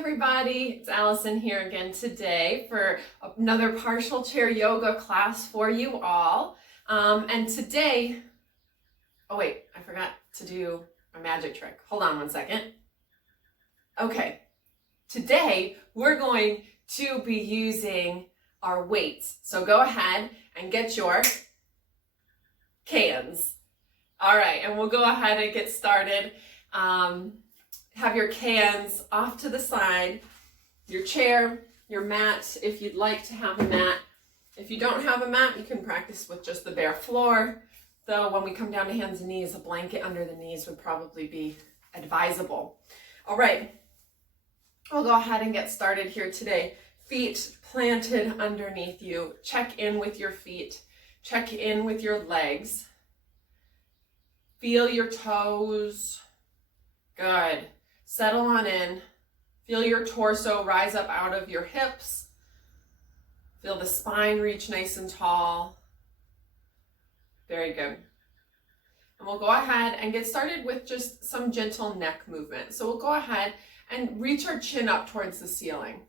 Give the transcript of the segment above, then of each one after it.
everybody, it's Allison here again today for another partial chair yoga class for you all. And today, oh wait, I forgot to do a magic trick. Hold on one second. Okay, today we're going to be using our weights. So go ahead and get your cans. All right, and we'll go ahead and get started. Have your cans off to the side, your chair, your mat, if you'd like to have a mat. If you don't have a mat, you can practice with just the bare floor. Though when we come down to hands and knees, a blanket under the knees would probably be advisable. All right, we'll go ahead and get started here today. Feet planted underneath you. Check in with your feet. Check in with your legs. Feel your toes. Good. Settle on in. Feel your torso rise up out of your hips. Feel the spine reach nice and tall. Very good. And we'll go ahead and get started with just some gentle neck movement. So we'll go ahead and reach our chin up towards the ceiling.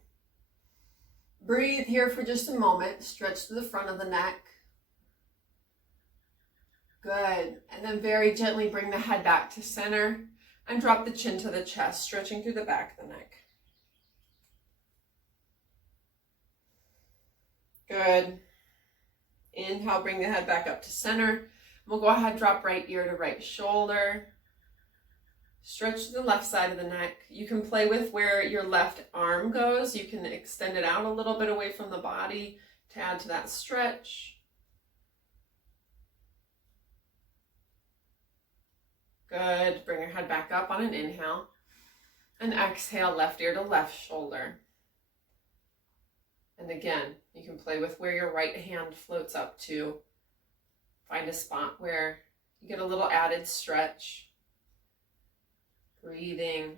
Breathe here for just a moment. Stretch to the front of the neck. Good. And then very gently bring the head back to center. And drop the chin to the chest, stretching through the back of the neck. Good. Inhale, bring the head back up to center. We'll go ahead, drop right ear to right shoulder. Stretch to the left side of the neck. You can play with where your left arm goes. You can extend it out a little bit away from the body to add to that stretch. Good. Bring your head back up on an inhale. And exhale, left ear to left shoulder. And again, you can play with where your right hand floats up to. Find a spot where you get a little added stretch. Breathing.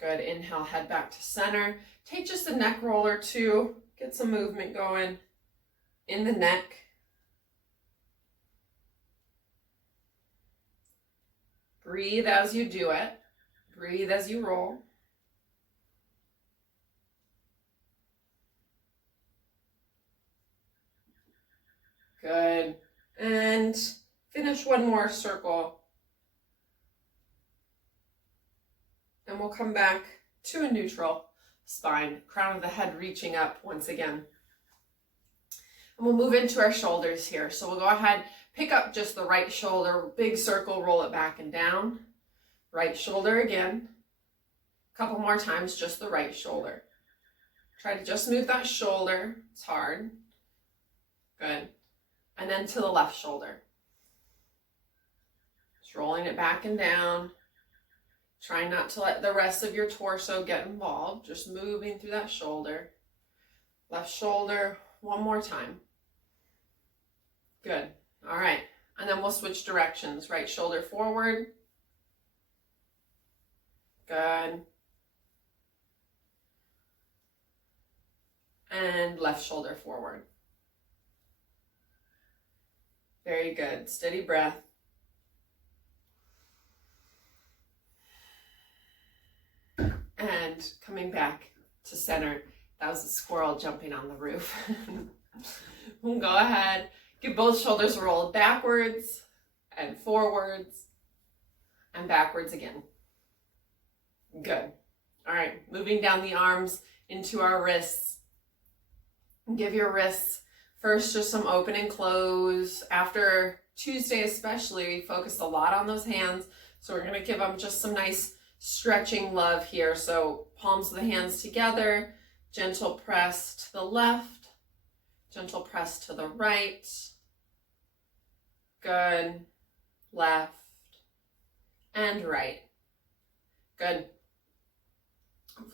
Good. Inhale, head back to center. Take just a neck roll or two. Get some movement going in the neck. Breathe as you do it. Breathe as you roll. Good. And finish one more circle. And we'll come back to a neutral spine. Crown of the head reaching up once again. And we'll move into our shoulders here. So we'll go ahead, pick up just the right shoulder, big circle, roll it back and down. Right shoulder again. A couple more times, just the right shoulder. Try to just move that shoulder. It's hard. Good. And then to the left shoulder. Just rolling it back and down. Try not to let the rest of your torso get involved. Just moving through that shoulder. Left shoulder, one more time. Good. All right. And then we'll switch directions. Right shoulder forward. Good. And left shoulder forward. Very good. Steady breath. And coming back to center. That was a squirrel jumping on the roof. We'll go ahead. Get both shoulders rolled backwards and forwards and backwards again. Good. All right, moving down the arms into our wrists. Give your wrists first just some open and close. After Tuesday especially, we focused a lot on those hands. So we're going to give them just some nice stretching love here. So palms of the hands together, gentle press to the left, gentle press to the right. Good. Left and right. Good.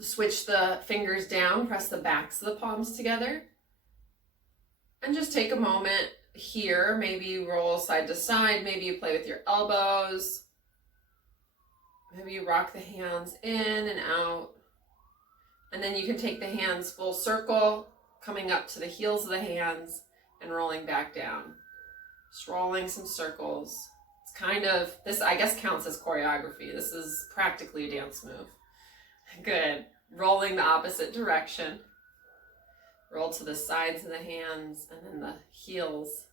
Switch the fingers down, press the backs of the palms together. And just take a moment here. Maybe you roll side to side. Maybe you play with your elbows. Maybe you rock the hands in and out. And then you can take the hands full circle, coming up to the heels of the hands and rolling back down. Just rolling some circles. It's kind of, this I guess counts as choreography. This is practically a dance move. Good. Rolling the opposite direction. Roll to the sides of the hands and then the heels.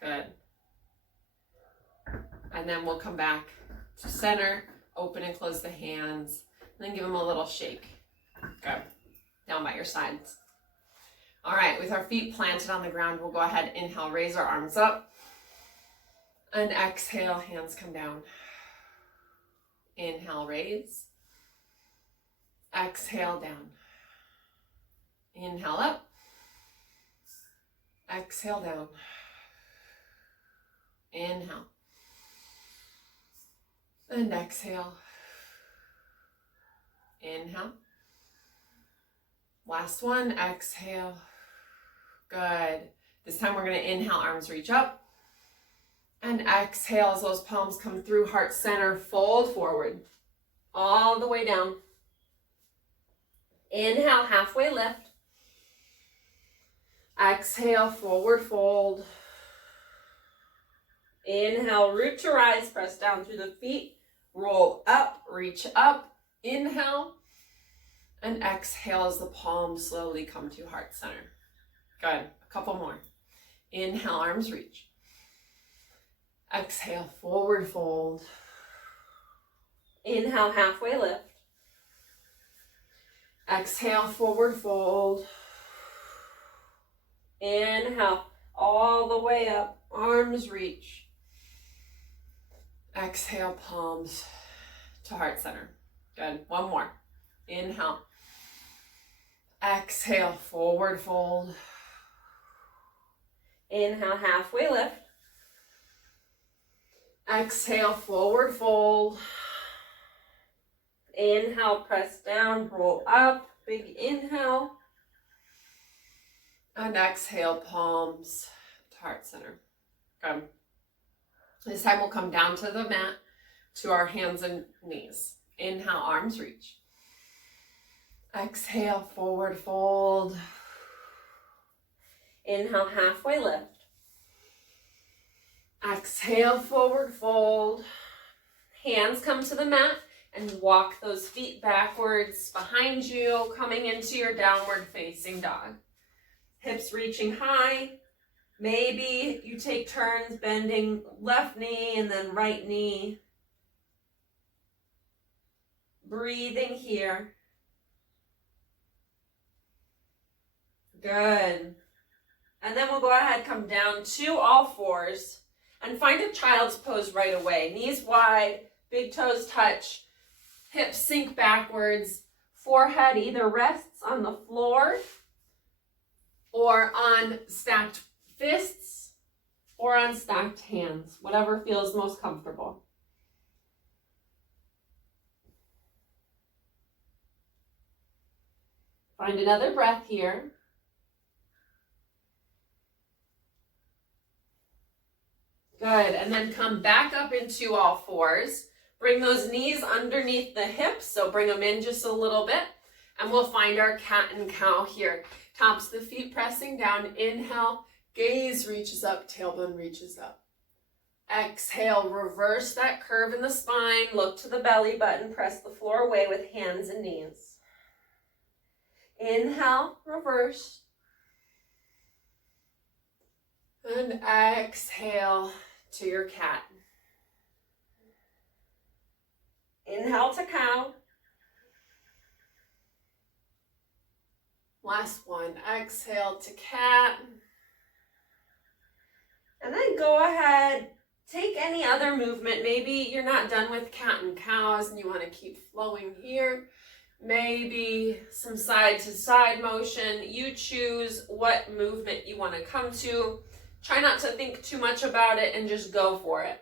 Good. And then we'll come back to center, open and close the hands, and then give them a little shake. Good. Down by your sides. All right, with our feet planted on the ground, we'll go ahead, inhale, raise our arms up. And exhale, hands come down. Inhale, raise. Exhale, down. Inhale, up. Exhale, down. Inhale. And exhale. Inhale. Last one, exhale. Good. This time we're going to inhale, arms reach up. And exhale as those palms come through, heart center, fold forward. All the way down. Inhale, halfway lift. Exhale, forward fold. Inhale, root to rise, press down through the feet. Roll up, reach up. Inhale. And exhale as the palms slowly come to heart center. Good. A couple more. Inhale, arms reach. Exhale, forward fold. Inhale, halfway lift. Exhale, forward fold. Inhale, all the way up, arms reach. Exhale, palms to heart center. Good. One more. Inhale. Exhale, forward fold. Inhale, halfway lift. Exhale, forward fold. Inhale, press down, roll up, big inhale. And exhale, palms to heart center. Good. This time we'll come down to the mat, to our hands and knees. Inhale, arms reach. Exhale, forward fold. Inhale, halfway lift. Exhale, forward fold. Hands come to the mat and walk those feet backwards behind you, coming into your downward facing dog. Hips reaching high. Maybe you take turns bending left knee and then right knee. Breathing here. Good. And then we'll go ahead, come down to all fours and find a child's pose right away. Knees wide, big toes touch, hips sink backwards, forehead either rests on the floor or on stacked fists or on stacked hands, whatever feels most comfortable. Find another breath here. Good, and then come back up into all fours. Bring those knees underneath the hips, so bring them in just a little bit. And we'll find our cat and cow here. Tops of the feet pressing down. Inhale, gaze reaches up, tailbone reaches up. Exhale, reverse that curve in the spine. Look to the belly button, press the floor away with hands and knees. Inhale, reverse. And exhale to your cat. Inhale to cow. Last one. Exhale to cat. And then go ahead, take any other movement. Maybe you're not done with cat and cows and you want to keep flowing here. Maybe some side to side motion. You choose what movement you want to come to. Try not to think too much about it and just go for it.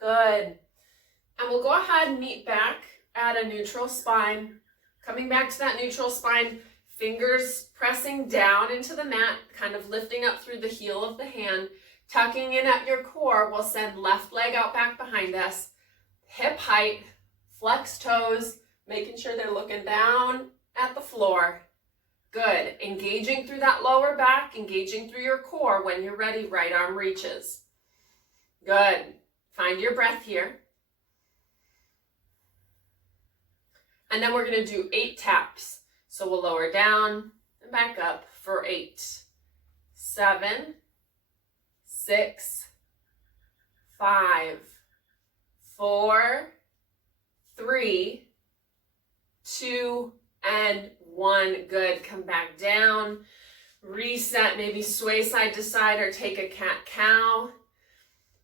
Good. And we'll go ahead and meet back at a neutral spine. Coming back to that neutral spine, fingers pressing down into the mat, kind of lifting up through the heel of the hand, tucking in at your core. We'll send left leg out back behind us. hip height, flex toes, making sure they're looking down at the floor. Good. Engaging through that lower back, engaging through your core. When you're ready, right arm reaches. Good. Find your breath here. And then we're going to do 8 taps. So we'll lower down and back up for 8, 7, 6, 5, 4, 3, 2, and 1. Good. Come back down. Reset. Maybe sway side to side or take a cat-cow.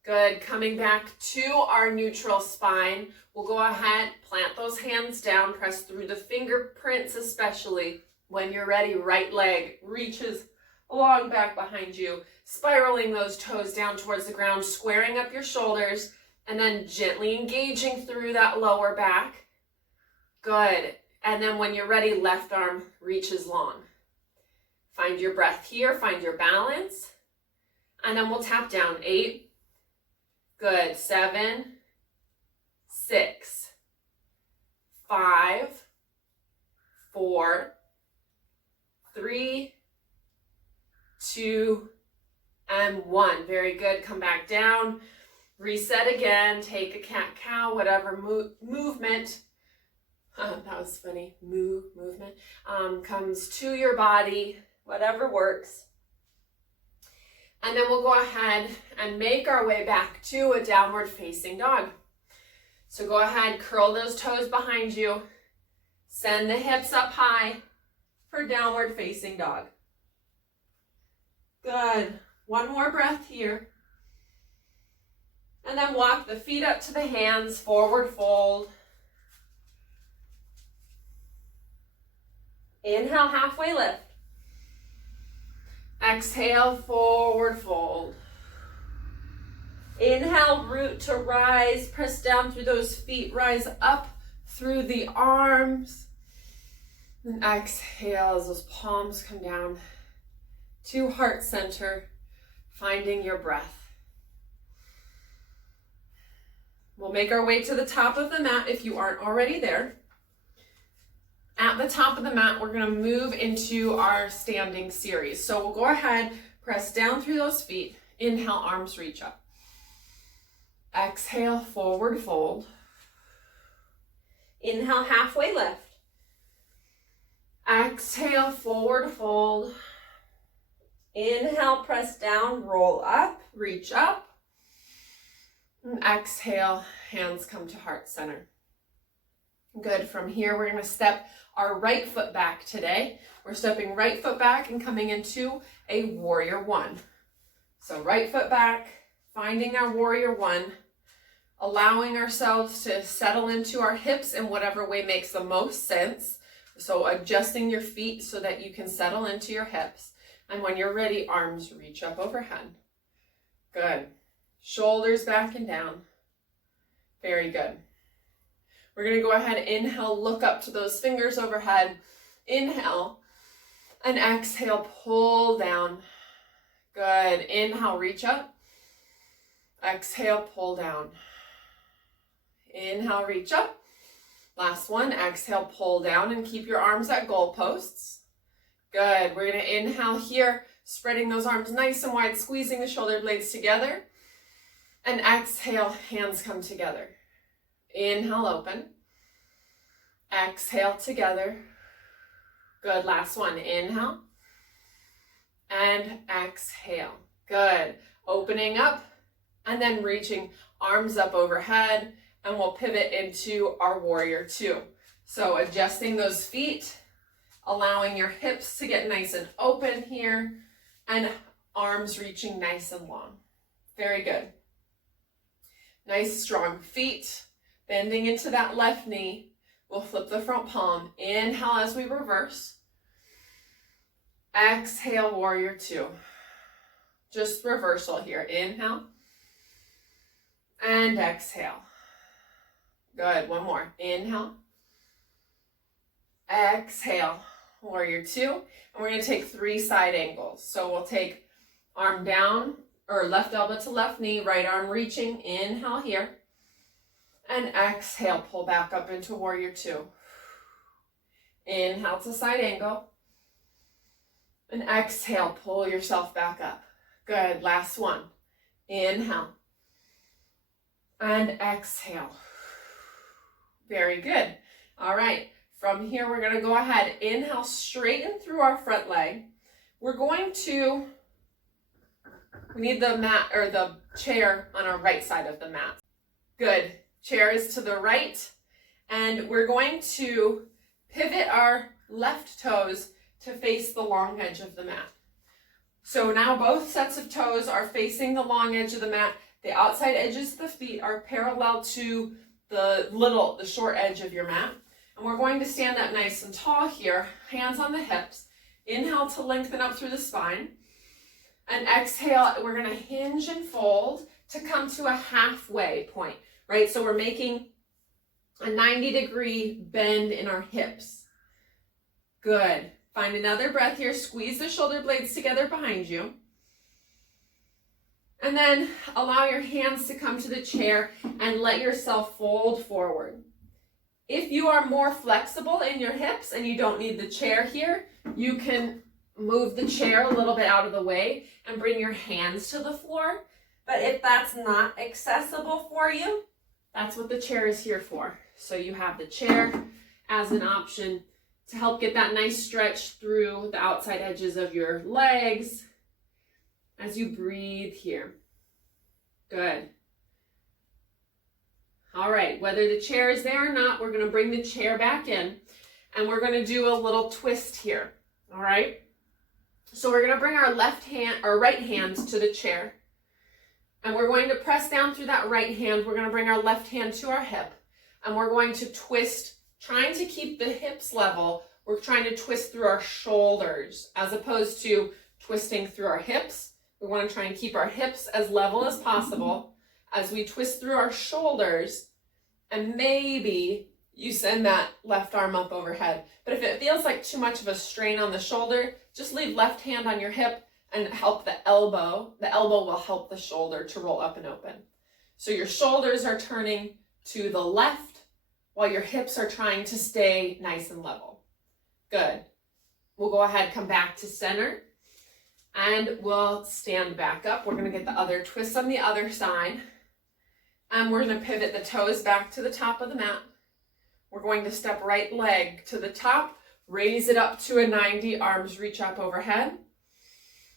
Good. Coming back to our neutral spine. We'll go ahead, plant those hands down, press through the fingerprints especially. When you're ready, right leg reaches along back behind you, spiraling those toes down towards the ground, squaring up your shoulders, and then gently engaging through that lower back. Good. And then when you're ready, left arm reaches long. Find your breath here, find your balance. And then we'll tap down. 8. Good. 7, 6, 5, 4, 3, 2, and 1. Very good. Come back down. Reset again. Take a cat-cow, whatever movement. That was funny. Movement comes to your body, whatever works. And then we'll go ahead and make our way back to a downward facing dog. So go ahead, curl those toes behind you. Send the hips up high for downward facing dog. Good. One more breath here. And then walk the feet up to the hands, forward fold. Inhale, halfway lift. Exhale, forward fold. Inhale, root to rise. Press down through those feet. Rise up through the arms. And exhale as those palms come down to heart center, finding your breath. We'll make our way to the top of the mat if you aren't already there. At the top of the mat, we're going to move into our standing series. So we'll go ahead, press down through those feet. Inhale, arms reach up. Exhale, forward fold. Inhale, halfway lift. Exhale, forward fold. Inhale, press down, roll up, reach up. And exhale, hands come to heart center. Good. From here, we're going to step our right foot back today. We're stepping right foot back and coming into a warrior 1. So right foot back, finding our warrior 1, allowing ourselves to settle into our hips in whatever way makes the most sense. So adjusting your feet so that you can settle into your hips. And when you're ready, arms reach up overhead. Good. Shoulders back and down. Very good. We're going to go ahead, inhale, look up to those fingers overhead. Inhale and exhale, pull down. Good. Inhale, reach up. Exhale, pull down. Inhale, reach up. Last one. Exhale, pull down and keep your arms at goalposts. Good. We're going to inhale here, spreading those arms nice and wide, squeezing the shoulder blades together. And exhale, hands come together. Inhale, open. Exhale, together. Good. Last one. Inhale. And exhale. Good. Opening up and then reaching arms up overhead, and we'll pivot into our warrior 2. So adjusting those feet, allowing your hips to get nice and open here, and arms reaching nice and long. Very good. Nice strong feet, bending into that left knee. We'll flip the front palm. Inhale as we reverse. Exhale, warrior 2. Just reversal here. Inhale. And exhale. Good. One more. Inhale. Exhale. Warrior 2. And we're going to take 3 side angles. So we'll take arm down, or left elbow to left knee, right arm reaching. Inhale here. And exhale, pull back up into warrior two. Inhale to side angle. And exhale, pull yourself back up. Good, last one. Inhale. And exhale. Very good. All right, from here we're gonna go ahead, inhale, straighten through our front leg. We're going to, we need the mat or the chair on our right side of the mat. Good, chair is to the right, and we're going to pivot our left toes to face the long edge of the mat. So now both sets of toes are facing the long edge of the mat. The outside edges of the feet are parallel to the short edge of your mat. And we're going to stand up nice and tall here, hands on the hips. Inhale to lengthen up through the spine. And exhale, we're gonna hinge and fold to come to a halfway point, right? So we're making a 90-degree bend in our hips. Good. Find another breath here. Squeeze the shoulder blades together behind you. And then allow your hands to come to the chair and let yourself fold forward. If you are more flexible in your hips and you don't need the chair here, you can move the chair a little bit out of the way and bring your hands to the floor. But if that's not accessible for you, that's what the chair is here for. So you have the chair as an option to help get that nice stretch through the outside edges of your legs as you breathe here. Good. All right, whether the chair is there or not, we're going to bring the chair back in and we're going to do a little twist here. All right. So we're going to bring our right hand to the chair, and we're going to press down through that right hand. We're going to bring our left hand to our hip, and we're going to twist, trying to keep the hips level. We're trying to twist through our shoulders as opposed to twisting through our hips. We want to try and keep our hips as level as possible as we twist through our shoulders, and maybe you send that left arm up overhead. But if it feels like too much of a strain on the shoulder, just leave left hand on your hip and help the elbow. The elbow will help the shoulder to roll up and open. So your shoulders are turning to the left while your hips are trying to stay nice and level. Good. We'll go ahead, come back to center, and we'll stand back up. We're going to get the other twist on the other side, and we're going to pivot the toes back to the top of the mat. We're going to step right leg to the top, raise it up to a 90, arms reach up overhead.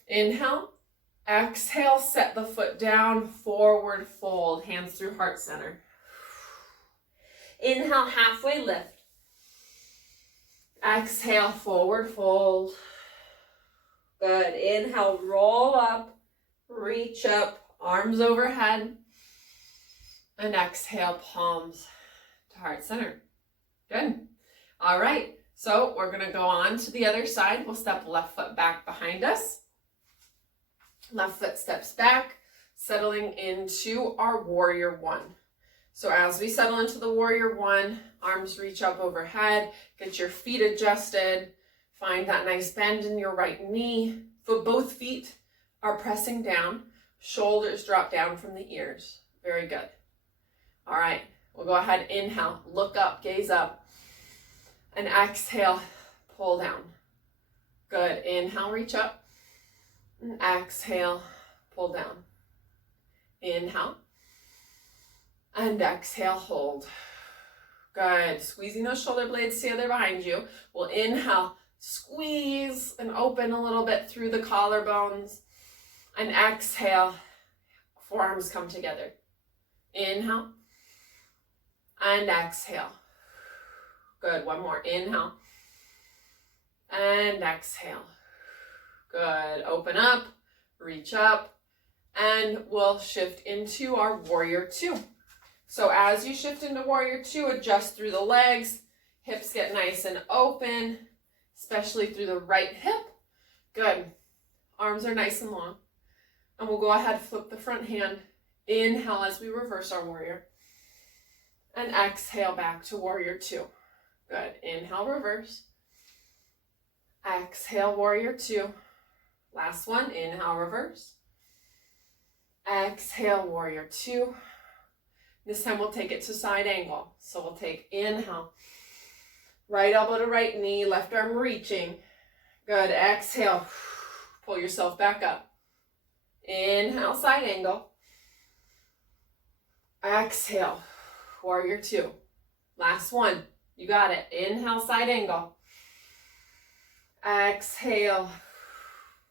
Inhale, exhale, set the foot down, forward fold, hands through heart center. Inhale, halfway lift. Exhale, forward fold. Good. Inhale, roll up, reach up, arms overhead. And exhale, palms to heart center. Good. All right. So we're going to go on to the other side. We'll step left foot back behind us. Left foot steps back, settling into our warrior one. So as we settle into the warrior one, arms reach up overhead, get your feet adjusted, find that nice bend in your right knee. Both feet are pressing down, shoulders drop down from the ears. Very good. All right, we'll go ahead, inhale, look up, gaze up, and exhale, pull down. Good, inhale, reach up, and exhale, pull down. Inhale, and exhale, hold. Good, squeezing those shoulder blades together behind you. We'll inhale, squeeze and open a little bit through the collarbones, and exhale, forearms come together. Inhale, and exhale. Good, one more, inhale, and exhale. Good, open up, reach up, and we'll shift into our warrior two. So as you shift into warrior two, adjust through the legs, hips get nice and open, especially through the right hip. Good, arms are nice and long. And we'll go ahead, flip the front hand, inhale as we reverse our warrior, and exhale back to warrior two. Good, inhale, reverse, exhale, warrior two. Last one, inhale, reverse, exhale, warrior two. This time we'll take it to side angle. So we'll take inhale, right elbow to right knee, left arm reaching. Good, exhale, pull yourself back up. Inhale, side angle. Exhale, warrior two. Last one, you got it. Inhale, side angle. Exhale,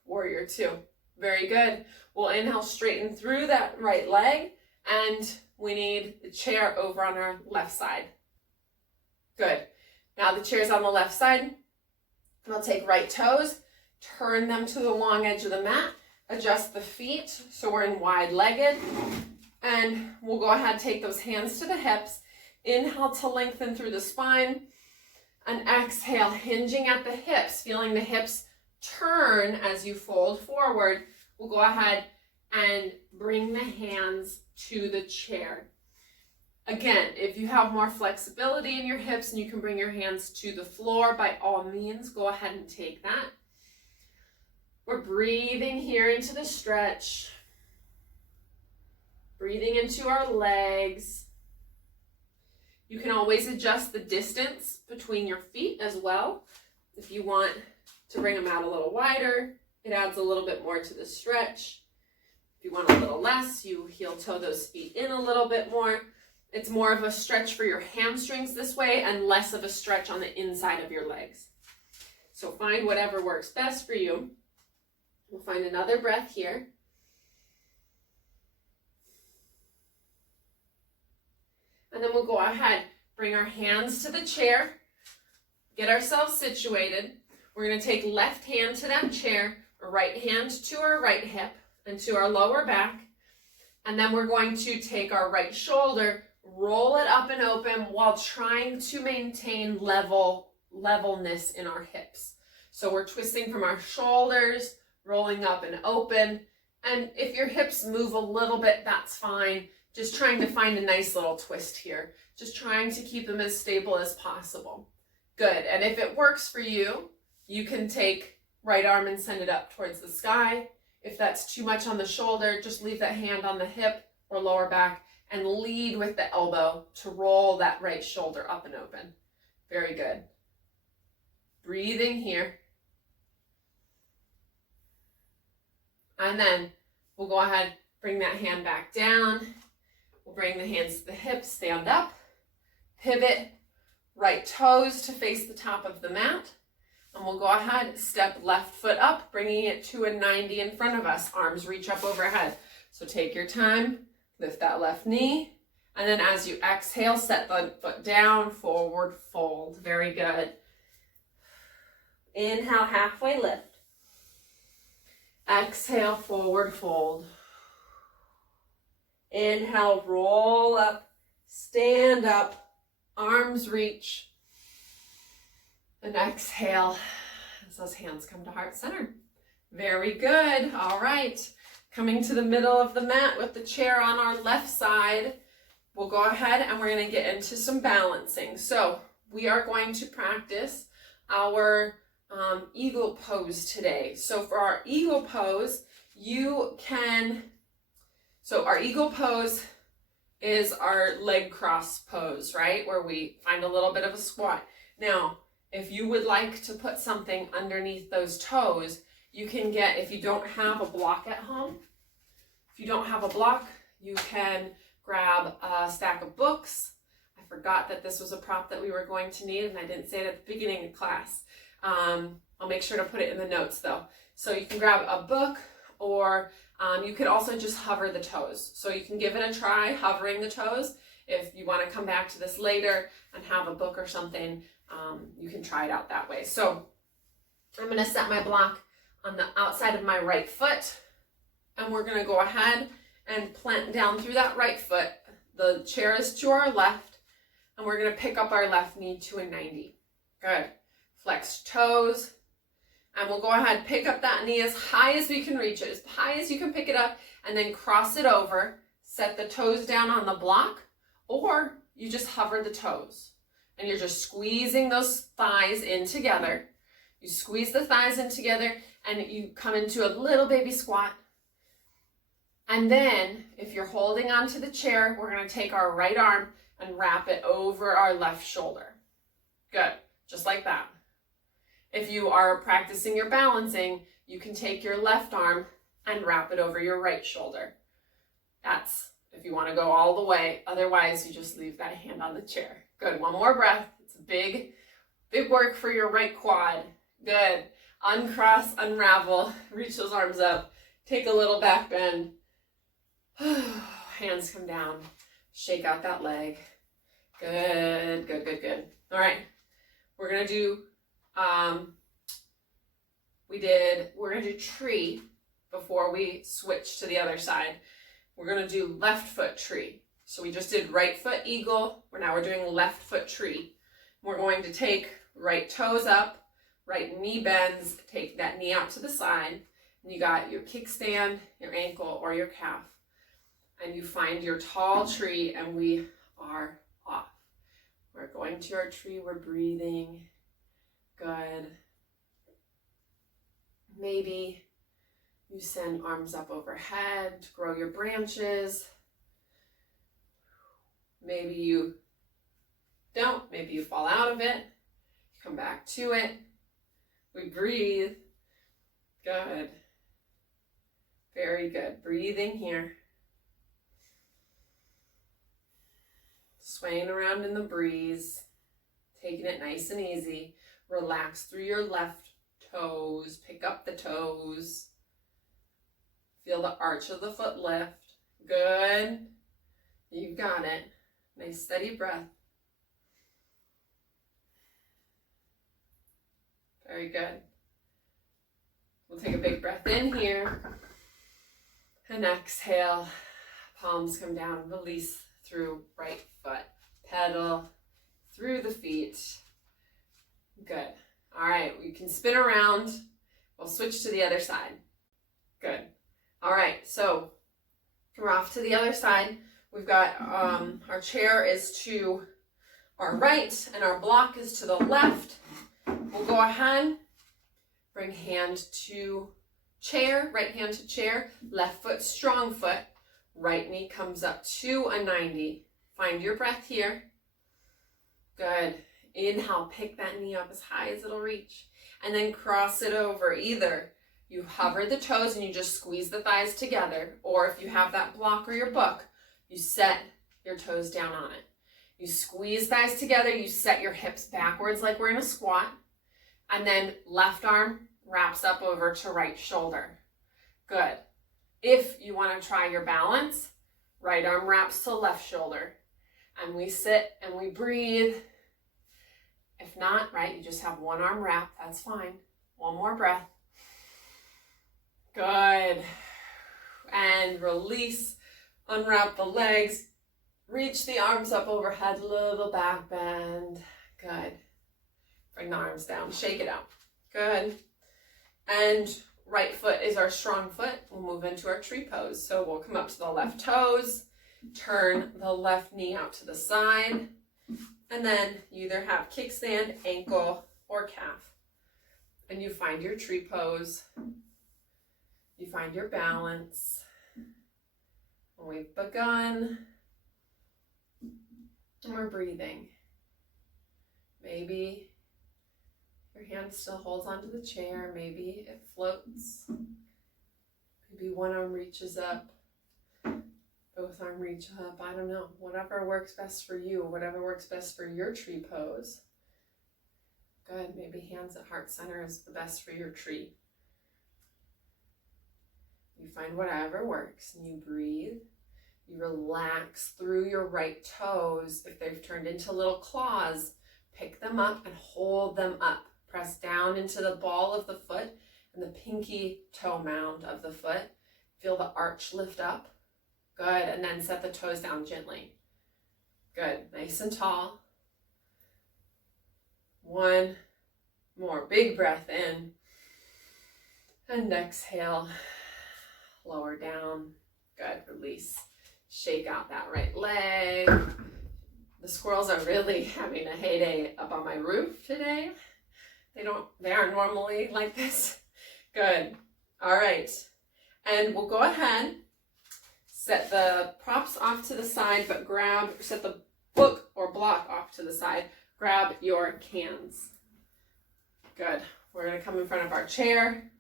warrior two. Very good. We'll inhale, straighten through that right leg, and we need the chair over on our left side. Good. Now the chair's on the left side. We'll take right toes, turn them to the long edge of the mat, adjust the feet so we're in wide-legged, and we'll go ahead and take those hands to the hips. Inhale to lengthen through the spine, and exhale, hinging at the hips, feeling the hips turn as you fold forward. We'll go ahead and bring the hands to the chair. Again, if you have more flexibility in your hips and you can bring your hands to the floor, by all means, go ahead and take that. We're breathing here into the stretch. Breathing into our legs. You can always adjust the distance between your feet as well. If you want to bring them out a little wider, it adds a little bit more to the stretch. If you want a little less, you heel toe those feet in a little bit more. It's more of a stretch for your hamstrings this way and less of a stretch on the inside of your legs. So find whatever works best for you. We'll find another breath here. And then we'll go ahead, bring our hands to the chair, get ourselves situated. We're going to take left hand to that chair, right hand to our right hip and to our lower back. And then we're going to take our right shoulder, roll it up and open while trying to maintain levelness in our hips. So we're twisting from our shoulders, rolling up and open. And if your hips move a little bit, that's fine. Just trying to find a nice little twist here. Just trying to keep them as stable as possible. Good. And if it works for you, you can take right arm and send it up towards the sky. If that's too much on the shoulder, just leave that hand on the hip or lower back and lead with the elbow to roll that right shoulder up and open. Very good. Breathing here. And then we'll go ahead, bring that hand back down. We'll bring the hands to the hips, stand up, pivot, right toes to face the top of the mat. And we'll go ahead, step left foot up, bringing it to a 90 in front of us. Arms reach up overhead. So take your time, lift that left knee. And then as you exhale, set the foot down, forward fold. Very good. Inhale, halfway lift. Exhale, forward fold. Inhale, roll up, stand up, arms reach. And exhale as those hands come to heart center. Very good. All right. Coming to the middle of the mat with the chair on our left side, we'll go ahead and we're going to get into some balancing. So we are going to practice our eagle pose today. So for our eagle pose, our eagle pose is our leg cross pose, right? Where we find a little bit of a squat. Now, if you would like to put something underneath those toes, you can get, if you don't have a block at home, you can grab a stack of books. I forgot that this was a prop that we were going to need, and I didn't say it at the beginning of class. I'll make sure to put it in the notes though. So you can grab a book, or you could also just hover the toes. So you can give it a try, hovering the toes. If you want to come back to this later and have a book or something, you can try it out that way. So I'm going to set my block on the outside of my right foot, and we're going to go ahead and plant down through that right foot. The chair is to our left, and we're going to pick up our left knee to a 90. Good. Flex toes, and we'll go ahead, pick up that knee as high as we can reach it, as high as you can pick it up, and then cross it over, set the toes down on the block, or you just hover the toes. And you're just squeezing those thighs in together. You squeeze the thighs in together and you come into a little baby squat. And then if you're holding onto the chair, we're going to take our right arm and wrap it over our left shoulder. Good, just like that. If you are practicing your balancing, you can take your left arm and wrap it over your right shoulder. That's if you want to go all the way. Otherwise, you just leave that hand on the chair. Good, one more breath. It's a big work for your right quad. Good. Uncross, unravel, reach those arms up, take a little back bend. Hands come down, shake out that leg. Good, good, good, good. All right, we're gonna do, we're gonna do tree before we switch to the other side. We're gonna do left foot tree. So we just did right foot eagle, now we're doing left foot tree. We're going to take right toes up, right knee bends, take that knee out to the side, and you got your kickstand, your ankle, or your calf. And you find your tall tree, and we are off. We're going to our tree, we're breathing. Good. Maybe you send arms up overhead to grow your branches. Maybe you don't, maybe you fall out of it. Come back to it. We breathe. Good. Very good. Breathing here. Swaying around in the breeze. Taking it nice and easy. Relax through your left toes. Pick up the toes. Feel the arch of the foot lift. Good. You got it. Nice steady breath. Very good. We'll take a big breath in here and exhale. Palms come down, release through right foot. Pedal through the feet. Good. All right, we can spin around. We'll switch to the other side. Good. All right, so we're off to the other side. We've got our chair is to our right and our block is to the left. We'll go ahead, bring hand to chair, right hand to chair, left foot, strong foot, right knee comes up to a 90. Find your breath here. Good. Inhale, pick that knee up as high as it'll reach, and then cross it over. Either you hover the toes and you just squeeze the thighs together, or if you have that block or your book, you set your toes down on it. You squeeze thighs together, you set your hips backwards like we're in a squat, and then left arm wraps up over to right shoulder. Good. If you want to try your balance, right arm wraps to left shoulder. And we sit and we breathe. If not, right, you just have one arm wrap, that's fine. One more breath. Good. And release, unwrap the legs, reach the arms up overhead, little back bend. Good. Bring the arms down, shake it out. Good. And right foot is our strong foot. We'll move into our tree pose. So we'll come up to the left toes, turn the left knee out to the side, and then you either have kickstand, ankle, or calf. And you find your tree pose. You find your balance. And we've begun. And we're breathing. Maybe your hand still holds onto the chair. Maybe it floats. Maybe one arm reaches up. Both arms reach up. I don't know. Whatever works best for you. Whatever works best for your tree pose. Good. Maybe hands at heart center is the best for your tree. You find whatever works and you breathe. You relax through your right toes. If they've turned into little claws, pick them up and hold them up. Press down into the ball of the foot and the pinky toe mound of the foot. Feel the arch lift up. Good. And then set the toes down gently. Good. Nice and tall. One more. Big breath in. And exhale. Lower down. Good. Release. Shake out that right leg. The squirrels are really having a heyday up on my roof today. They aren't normally like this. Good. All right. And we'll go ahead Set the props off to the side, but set the book or block off to the side. Grab your cans. Good. We're going to come in front of our chair.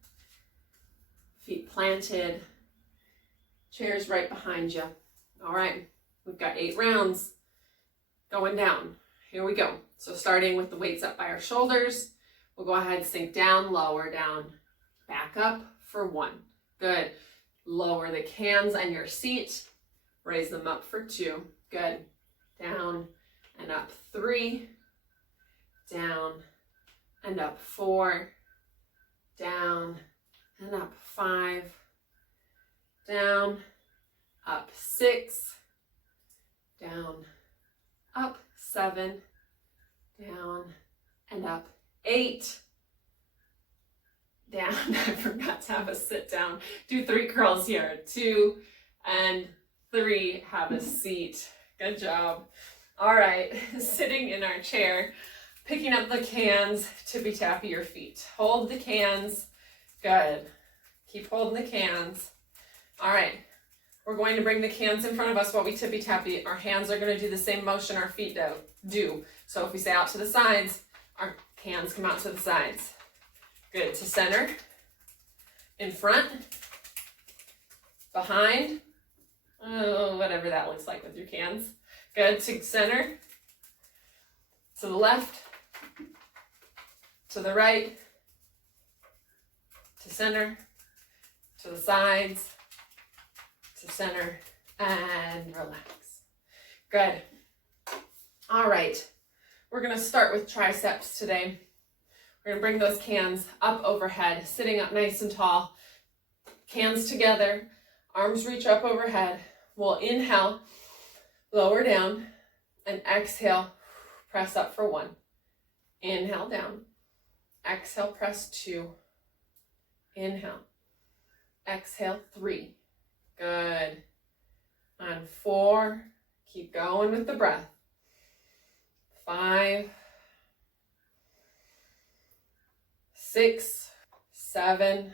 Feet planted. Chair's right behind you. All right. We've got 8 rounds going down. Here we go. So starting with the weights up by our shoulders, we'll go ahead and sink down, lower, down, back up for 1. Good. Lower the cans on your seat. Raise them up for 2. Good. Down and up 3. Down and up 4. Down and up 5. Down, up 6. Down, up 7. Down and up 8. Down. I forgot to have a sit down. Do 3 curls here. 2 and 3. Have a seat. Good job. All right. Sitting in our chair, picking up the cans, tippy tappy your feet. Hold the cans. Good. Keep holding the cans. All right. We're going to bring the cans in front of us while we tippy tappy. Our hands are going to do the same motion our feet do. So if we say out to the sides, our cans come out to the sides. Good. To center, in front, behind, whatever that looks like with your cans. Good. To center, to the left, to the right, to center, to the sides, to center, and relax. Good. All right. We're going to start with triceps today. We're going to bring those cans up overhead, sitting up nice and tall. Cans together, arms reach up overhead. We'll inhale, lower down, and exhale, press up for 1. Inhale down. Exhale, press 2. Inhale. Exhale, 3. Good. On 4. Keep going with the breath. 5. 6, 7,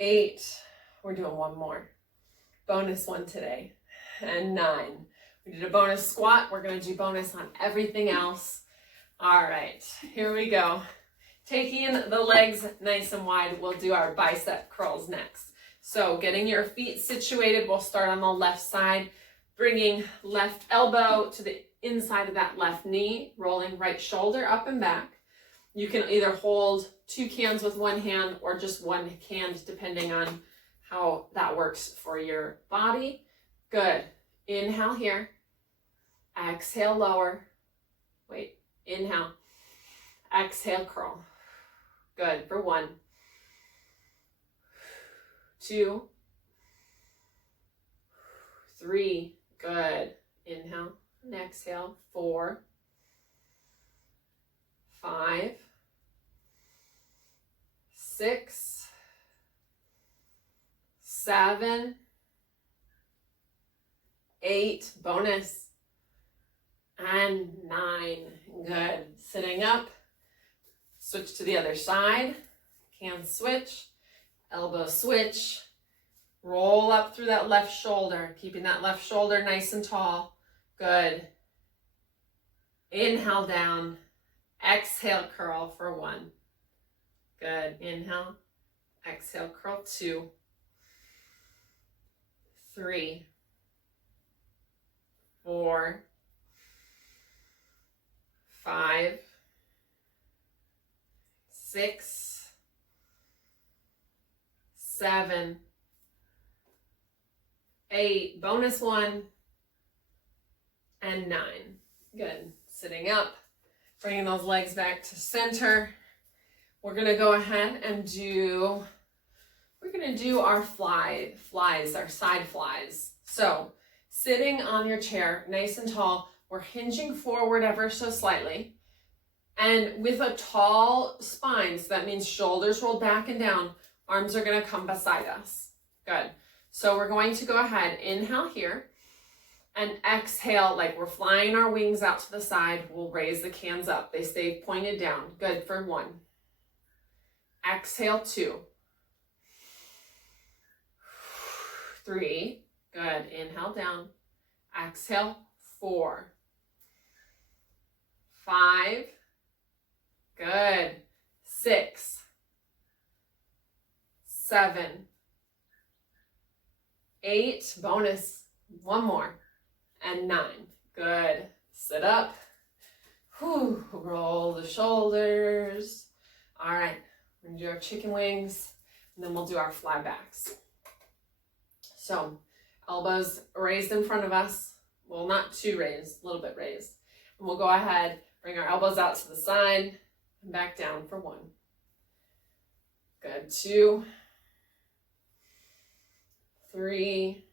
8. We're doing one more. Bonus one today. And 9. We did a bonus squat. We're going to do bonus on everything else. All right, here we go. Taking the legs nice and wide, we'll do our bicep curls next. So getting your feet situated, we'll start on the left side, bringing left elbow to the inside of that left knee, rolling right shoulder up and back. You can either hold 2 cans with one hand or just one can, depending on how that works for your body. Good. Inhale here. Exhale, lower. Wait. Inhale. Exhale, curl. Good. For 1. 2. 3. Good. Inhale and exhale. 4. 5. 6. 7. 8. Bonus. And 9. Good. Sitting up. Switch to the other side. Can switch. Elbow switch. Roll up through that left shoulder. Keeping that left shoulder nice and tall. Good. Inhale down. Exhale, curl for 1. Good. Inhale. Exhale, curl. 2. 3. 4. 5. 6. 7. 8. Bonus 1. And 9. Good. Sitting up. Bringing those legs back to center. We're going to go ahead and do our flies, our side flies. So sitting on your chair, nice and tall, we're hinging forward ever so slightly. And with a tall spine, so that means shoulders roll back and down, arms are going to come beside us. Good. So we're going to go ahead, inhale here. And exhale, like we're flying our wings out to the side. We'll raise the cans up. They stay pointed down. Good for 1. Exhale, 2. 3. Good. Inhale down. Exhale. 4. 5. Good. 6. 7. 8. Bonus. 1 more. And 9. Good. Sit up. Whew. Roll the shoulders. All right. We're going to do our chicken wings, and then we'll do our fly backs. So, elbows raised in front of us. Well, not too raised, a little bit raised. And we'll go ahead, bring our elbows out to the side, and back down for 1. Good. 2. 3.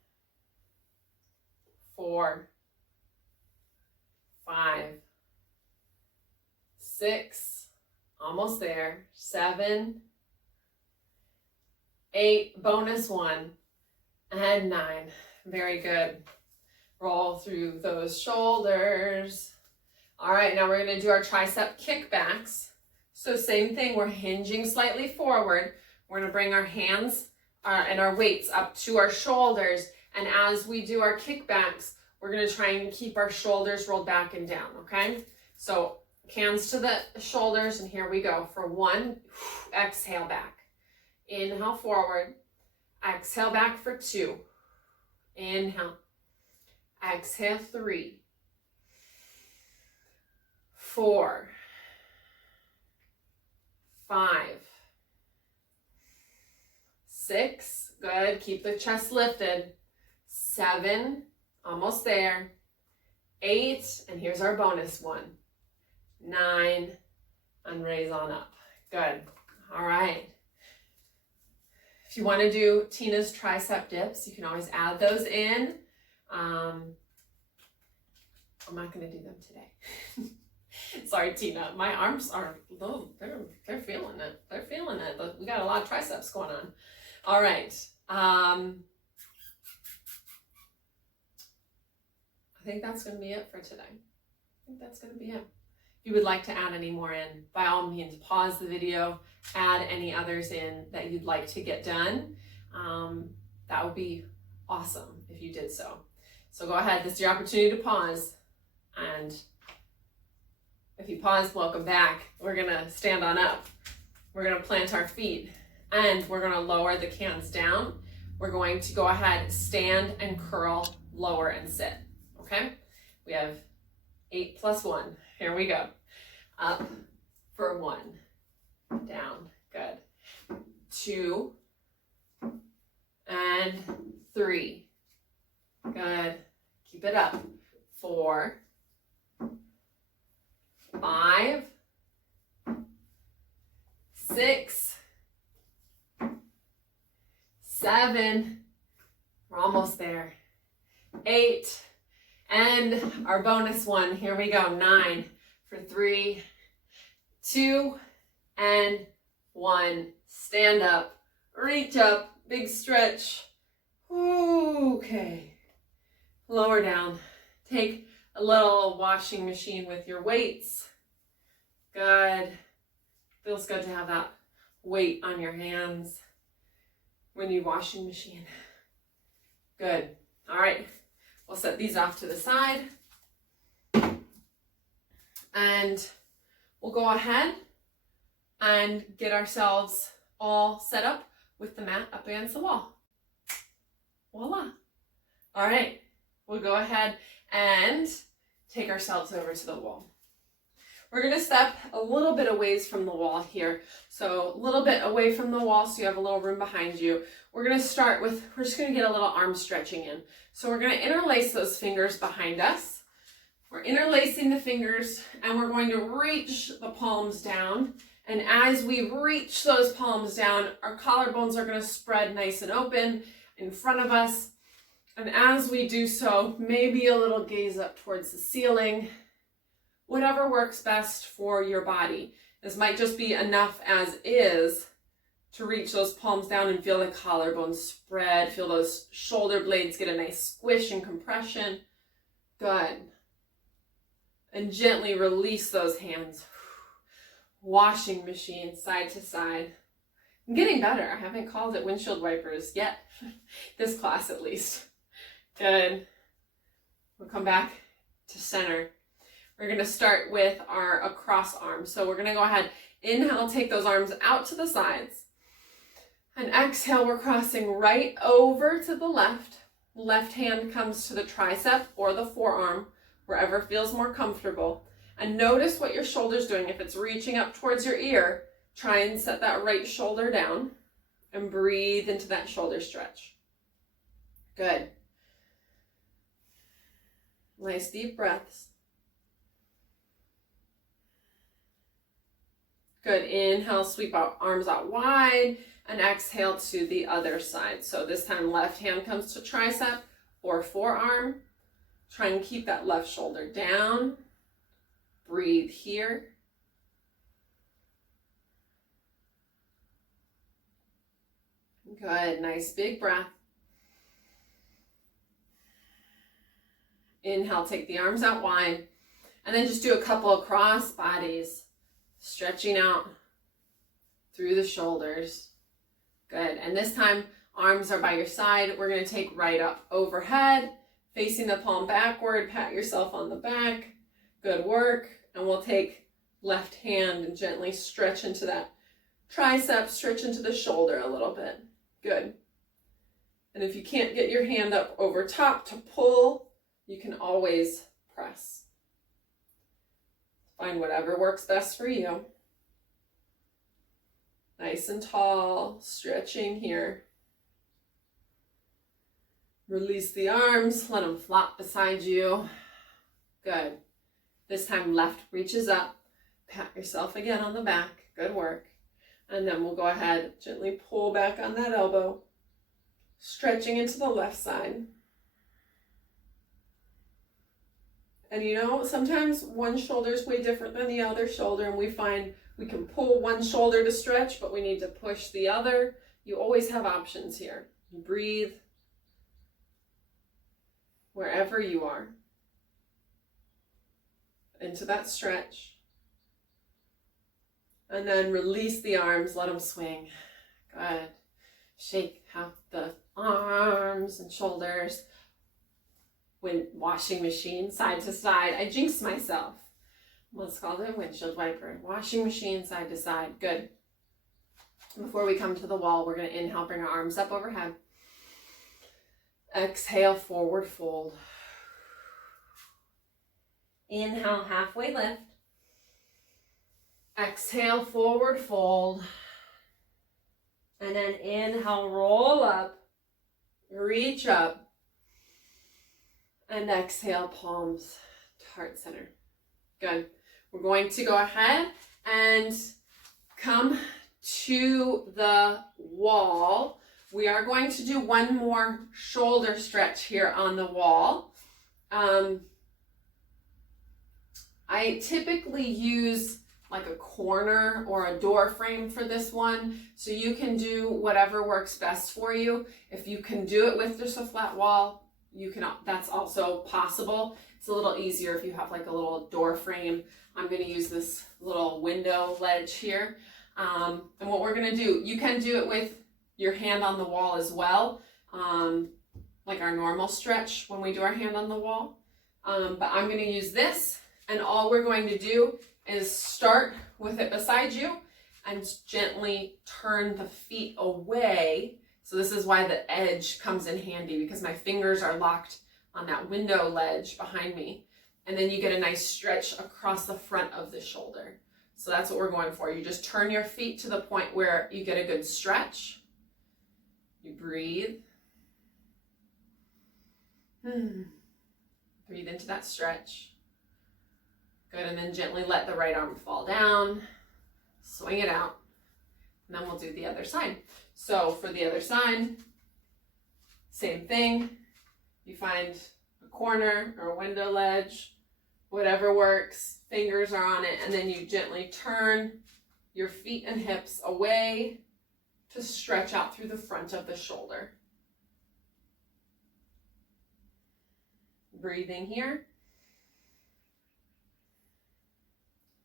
4. 5. 6. Almost there. 7. 8. Bonus 1. And 9. Very good. Roll through those shoulders. All right, now we're going to do our tricep kickbacks. So same thing, we're hinging slightly forward. We're going to bring our hands and our weights up to our shoulders. And as we do our kickbacks, we're going to try and keep our shoulders rolled back and down, okay? So hands to the shoulders, and here we go. For 1, exhale back. Inhale forward. Exhale back for 2. Inhale. Exhale 3. 4. 5. 6. Good. Keep the chest lifted. 7. Almost there. 8. And here's our bonus 1. 9. And raise on up. Good. All right. If you want to do Tina's tricep dips, you can always add those in. I'm not going to do them today. Sorry, Tina. My arms are, they're feeling it. They're feeling it. We got a lot of triceps going on. All right. I think that's going to be it for today. I think that's going to be it. If you would like to add any more in, by all means, pause the video, add any others in that you'd like to get done. That would be awesome if you did so. So go ahead, this is your opportunity to pause. And if you pause, welcome back. We're gonna stand on up. We're gonna plant our feet and we're gonna lower the cans down. We're going to go ahead, stand and curl, lower and sit, okay? We have 8 plus 1. Here we go. Up for 1. Down. Good. 2. And 3. Good. Keep it up. 4. 5. 6. 7. We're almost there. 8. And our bonus 1, here we go, 9 for 3, 2, and 1. Stand up, reach up, big stretch. Okay. Lower down. Take a little washing machine with your weights. Good. Feels good to have that weight on your hands when you washing machine. Good. All right. We'll set these off to the side. And we'll go ahead and get ourselves all set up with the mat up against the wall. Voila. All right. We'll go ahead and take ourselves over to the wall. We're going to step a little bit away from the wall here. So a little bit away from the wall so you have a little room behind you. We're going to start with, we're just going to get a little arm stretching in. So we're going to interlace those fingers behind us. We're interlacing the fingers and we're going to reach the palms down. And as we reach those palms down, our collarbones are going to spread nice and open in front of us. And as we do so, maybe a little gaze up towards the ceiling. Whatever works best for your body. This might just be enough as is to reach those palms down and feel the collarbones spread. Feel those shoulder blades get a nice squish and compression. Good. And gently release those hands. Washing machine side to side. I'm getting better. I haven't called it windshield wipers yet. This class at least. Good. We'll come back to center. We're going to start with our across arms. So we're going to go ahead, inhale, take those arms out to the sides. And exhale, we're crossing right over to the left. Left hand comes to the tricep or the forearm, wherever feels more comfortable. And notice what your shoulder's doing. If it's reaching up towards your ear, try and set that right shoulder down and breathe into that shoulder stretch. Good. Nice deep breaths. Good. Inhale, sweep out arms out wide, and exhale to the other side. So this time left hand comes to tricep or forearm. Try and keep that left shoulder down. Breathe here. Good. Nice big breath. Inhale, take the arms out wide, and then just do a couple of cross bodies, stretching out through the shoulders. Good. And this time, arms are by your side. We're going to take right up overhead, facing the palm backward. Pat yourself on the back. Good work. And we'll take left hand and gently stretch into that tricep, stretch into the shoulder a little bit. Good. And if you can't get your hand up over top to pull, you can always press. Find whatever works best for you. Nice and tall, stretching here. Release the arms, let them flop beside you. Good. This time left reaches up. Pat yourself again on the back. Good work. And then we'll go ahead, gently pull back on that elbow, stretching into the left side. And you know, sometimes one shoulder is way different than the other shoulder, and we find we can pull one shoulder to stretch, but we need to push the other. You always have options here. Breathe wherever you are into that stretch. And then release the arms, let them swing. Good. Shake out the arms and shoulders. When washing machine, side to side. I jinxed myself. Let's call it a windshield wiper. Washing machine, side to side. Good. Before we come to the wall, we're going to inhale, bring our arms up overhead. Exhale, forward fold. Inhale, halfway lift. Exhale, forward fold. And then inhale, roll up. Reach up. And exhale, palms to heart center. Good. We're going to go ahead and come to the wall. We are going to do one more shoulder stretch here on the wall. I typically use like a corner or a door frame for this one, so you can do whatever works best for you. If you can do it with just a flat wall, you can, that's also possible. It's a little easier if you have like a little door frame. I'm going to use this little window ledge here. And what we're going to do, you can do it with your hand on the wall as well, like our normal stretch when we do our hand on the wall. But I'm going to use this, and all we're going to do is start with it beside you and gently turn the feet away. So this is why the edge comes in handy, because my fingers are locked on that window ledge behind me. And then you get a nice stretch across the front of the shoulder. So that's what we're going for. You just turn your feet to the point where you get a good stretch. You breathe. Breathe into that stretch. Good, and then gently let the right arm fall down. Swing it out. And then we'll do the other side. So for the other side, same thing. You find a corner or a window ledge, whatever works, fingers are on it, and then you gently turn your feet and hips away to stretch out through the front of the shoulder. Breathing here.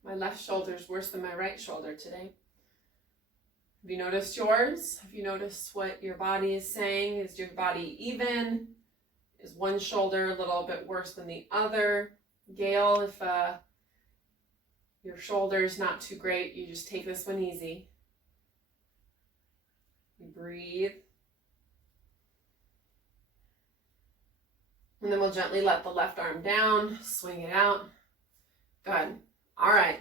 My left shoulder is worse than my right shoulder today. Have you noticed yours? Have you noticed what your body is saying? Is your body even? Is one shoulder a little bit worse than the other? Gail, if your shoulder's not too great, you just take this one easy. You breathe. And then we'll gently let the left arm down, swing it out. Good. All right.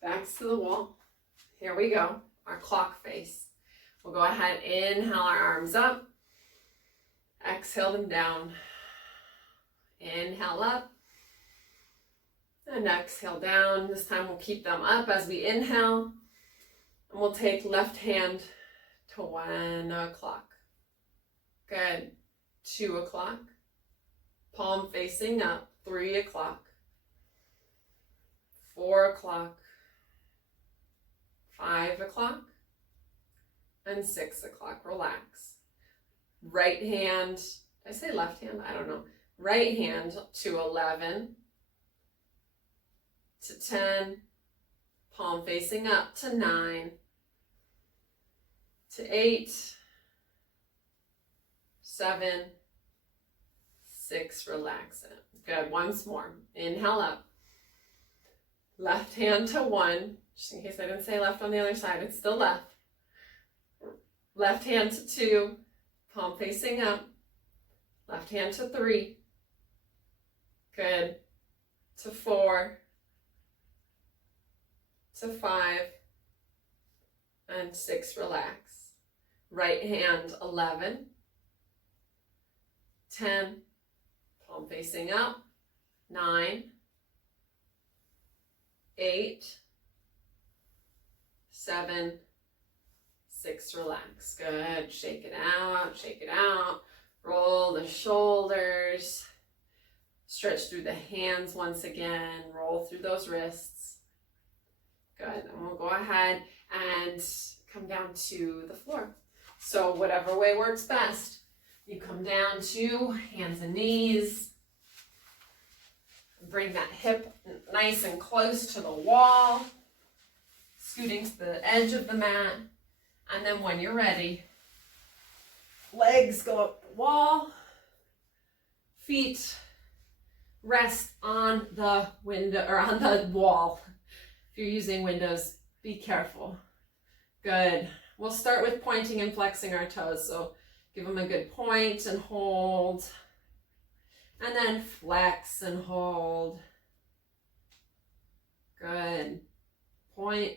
Backs to the wall. Here we go. Our clock face. We'll go ahead, inhale our arms up. Exhale them down. Inhale up. And exhale down. This time we'll keep them up as we inhale. And we'll take left hand to 1 o'clock. Good. 2 o'clock. Palm facing up. 3 o'clock. 4 o'clock. 5 o'clock. And 6 o'clock. Relax. Right hand. Did I say left hand? I don't know. Right hand to 11. To 10. Palm facing up to 9. To 8. 7. 6. Relax it. Good. Once more. Inhale up. Left hand to 1. Just in case I didn't say left on the other side. It's still left. Left hand to 2. Palm facing up. Left hand to 3. Good. To 4. To 5. And 6. Relax. Right hand 11. 10. Palm facing up. 9. 8. 7. 6. Relax. Good. Shake it out. Shake it out. Roll the shoulders. Stretch through the hands once again. Roll through those wrists. Good. And we'll go ahead and come down to the floor. So whatever way works best. You come down to hands and knees. Bring that hip nice and close to the wall. Scooting to the edge of the mat. And then when you're ready, legs go up the wall. Feet rest on the window or on the wall. If you're using windows, be careful. Good. We'll start with pointing and flexing our toes. So give them a good point and hold. And then flex and hold. Good. Point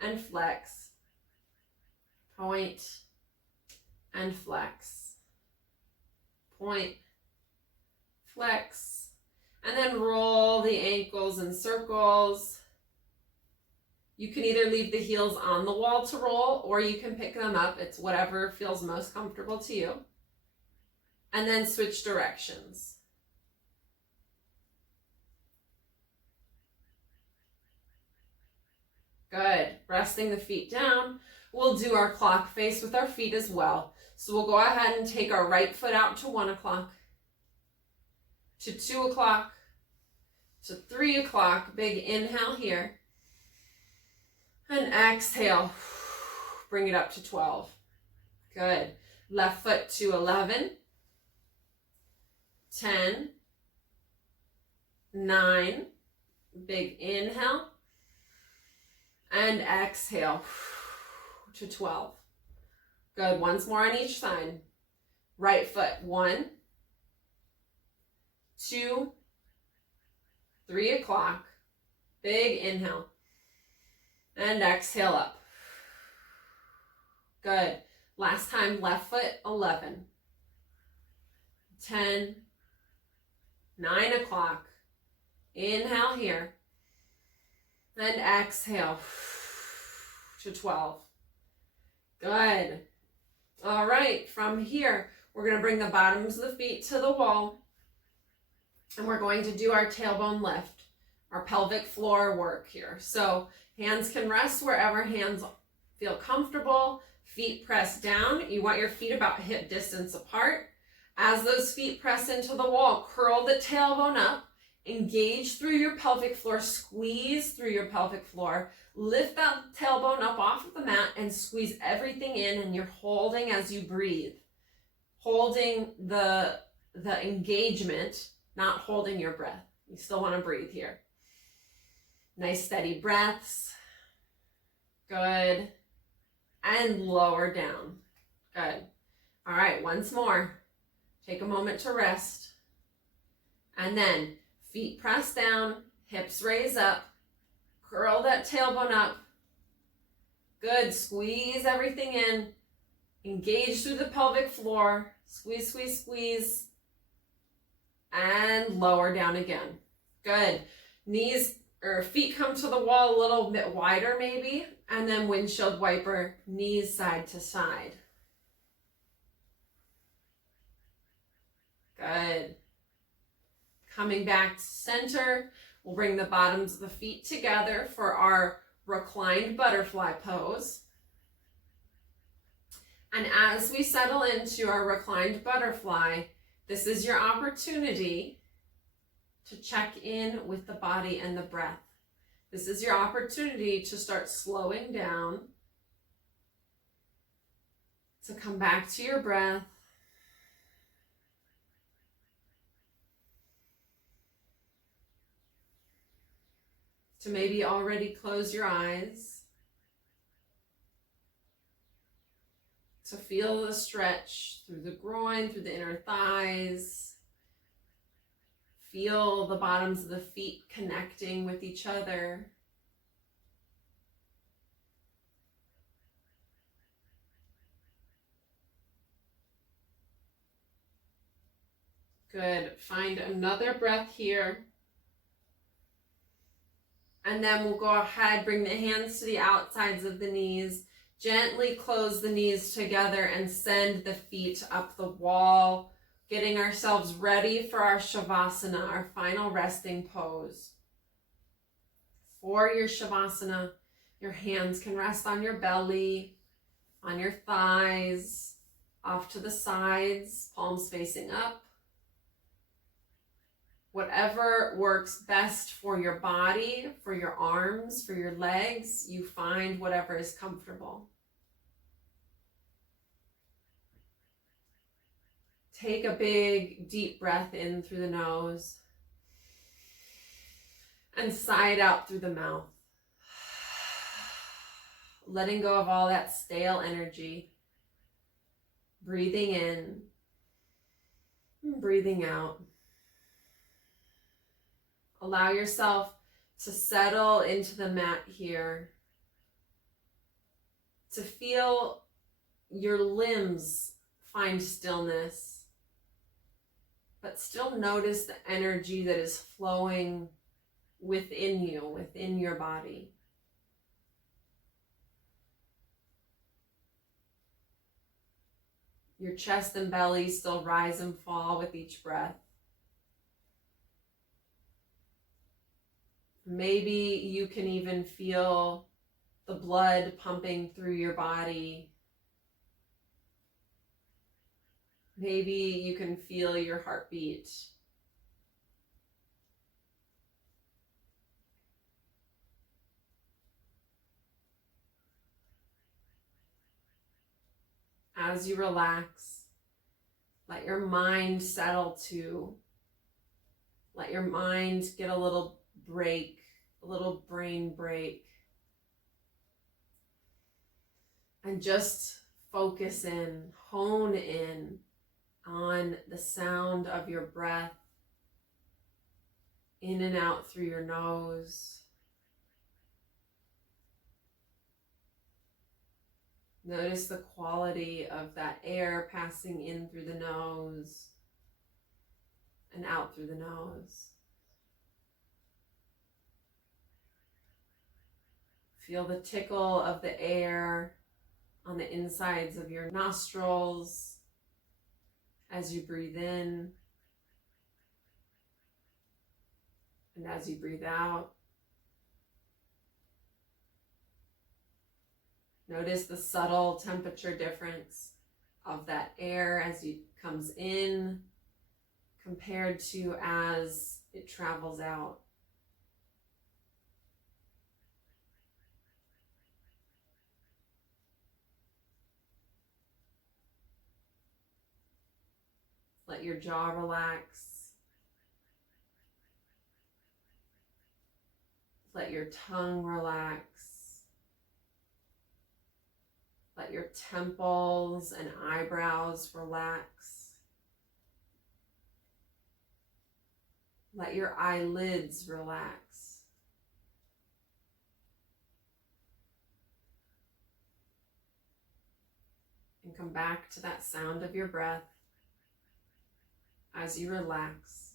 and flex. Point and flex. Point, flex. And then roll the ankles in circles. You can either leave the heels on the wall to roll or you can pick them up. It's whatever feels most comfortable to you. And then switch directions. Good. Resting the feet down. We'll do our clock face with our feet as well. So we'll go ahead and take our right foot out to 1 o'clock, to 2 o'clock, to 3 o'clock. Big inhale here. And exhale. Bring it up to 12. Good. Left foot to 11. 10, 9, big inhale, and exhale to 12. Good, once more on each side. Right foot, 1, 2, 3 o'clock, big inhale, and exhale up. Good, last time, left foot, 11, 10, 9 o'clock. Inhale here. And exhale to 12. Good. All right, from here, we're going to bring the bottoms of the feet to the wall. And we're going to do our tailbone lift, our pelvic floor work here. So hands can rest wherever hands feel comfortable. Feet press down. You want your feet about hip distance apart. As those feet press into the wall, curl the tailbone up. Engage through your pelvic floor, squeeze through your pelvic floor, lift that tailbone up off of the mat and squeeze everything in, and you're holding as you breathe. Holding the engagement, not holding your breath. You still want to breathe here. Nice steady breaths. Good. And lower down. Good. All right, once more. Take a moment to rest. And then feet press down, hips raise up, curl that tailbone up. Good, squeeze everything in. Engage through the pelvic floor. Squeeze, squeeze, squeeze. And lower down again. Good. Knees or feet come to the wall a little bit wider maybe. And then windshield wiper, knees side to side. Good. Coming back to center, we'll bring the bottoms of the feet together for our reclined butterfly pose. And as we settle into our reclined butterfly, this is your opportunity to check in with the body and the breath. This is your opportunity to start slowing down, to come back to your breath. To maybe already close your eyes. To feel the stretch through the groin, through the inner thighs. Feel the bottoms of the feet connecting with each other. Good. Find another breath here. And then we'll go ahead, bring the hands to the outsides of the knees. Gently close the knees together and send the feet up the wall, getting ourselves ready for our Shavasana, our final resting pose. For your Shavasana, your hands can rest on your belly, on your thighs, off to the sides, palms facing up. Whatever works best for your body, for your arms, for your legs, you find whatever is comfortable. Take a big, deep breath in through the nose and sigh it out through the mouth. Letting go of all that stale energy. Breathing in and breathing out. Allow yourself to settle into the mat here. To feel your limbs find stillness. But still notice the energy that is flowing within you, within your body. Your chest and belly still rise and fall with each breath. Maybe you can even feel the blood pumping through your body. Maybe you can feel your heartbeat. As you relax, let your mind settle too. Let your mind get a little break, a little brain break. And just focus in, hone in on the sound of your breath in and out through your nose. Notice the quality of that air passing in through the nose and out through the nose. Feel the tickle of the air on the insides of your nostrils as you breathe in and as you breathe out. Notice the subtle temperature difference of that air as it comes in compared to as it travels out. Let your jaw relax. Let your tongue relax. Let your temples and eyebrows relax. Let your eyelids relax. And come back to that sound of your breath as you relax.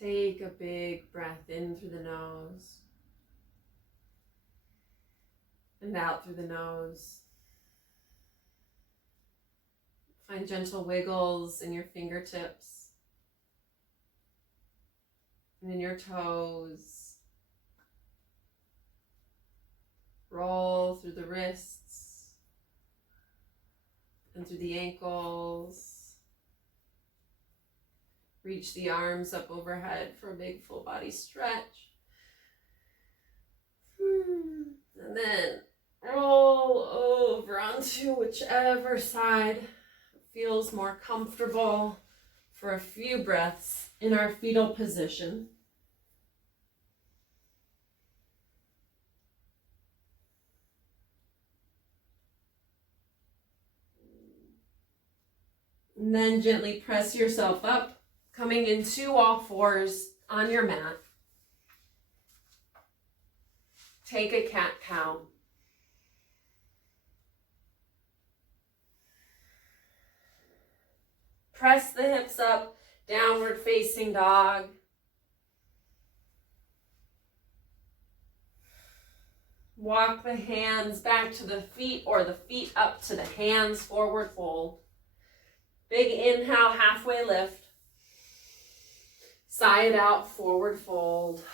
Take a big breath in through the nose and out through the nose. Find gentle wiggles in your fingertips and in your toes. Roll through the wrists and through the ankles. Reach the arms up overhead for a big full body stretch. And then roll over onto whichever side feels more comfortable for a few breaths in our fetal position. And then gently press yourself up, coming into all fours on your mat. Take a cat-cow. Press the hips up, downward facing dog. Walk the hands back to the feet or the feet up to the hands, forward fold. Big inhale, halfway lift. Sigh it out, forward fold.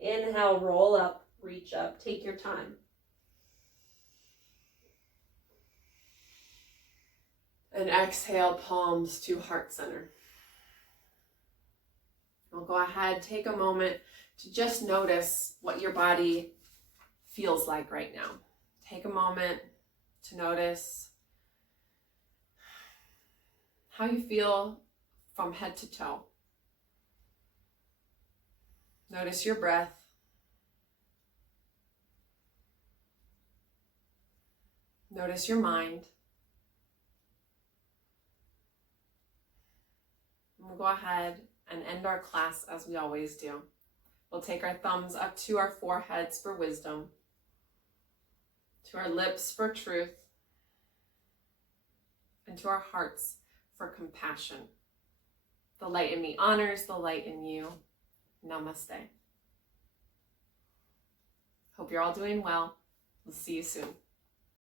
Inhale, roll up, reach up, take your time. And exhale, palms to heart center. We'll go ahead, take a moment to just notice what your body feels like right now. Take a moment to notice how you feel from head to toe. Notice your breath. Notice your mind. And we'll go ahead and end our class as we always do. We'll take our thumbs up to our foreheads for wisdom, to our lips for truth, and to our hearts for compassion. The light in me honors the light in you. Namaste. Hope you're all doing well. We'll see you soon.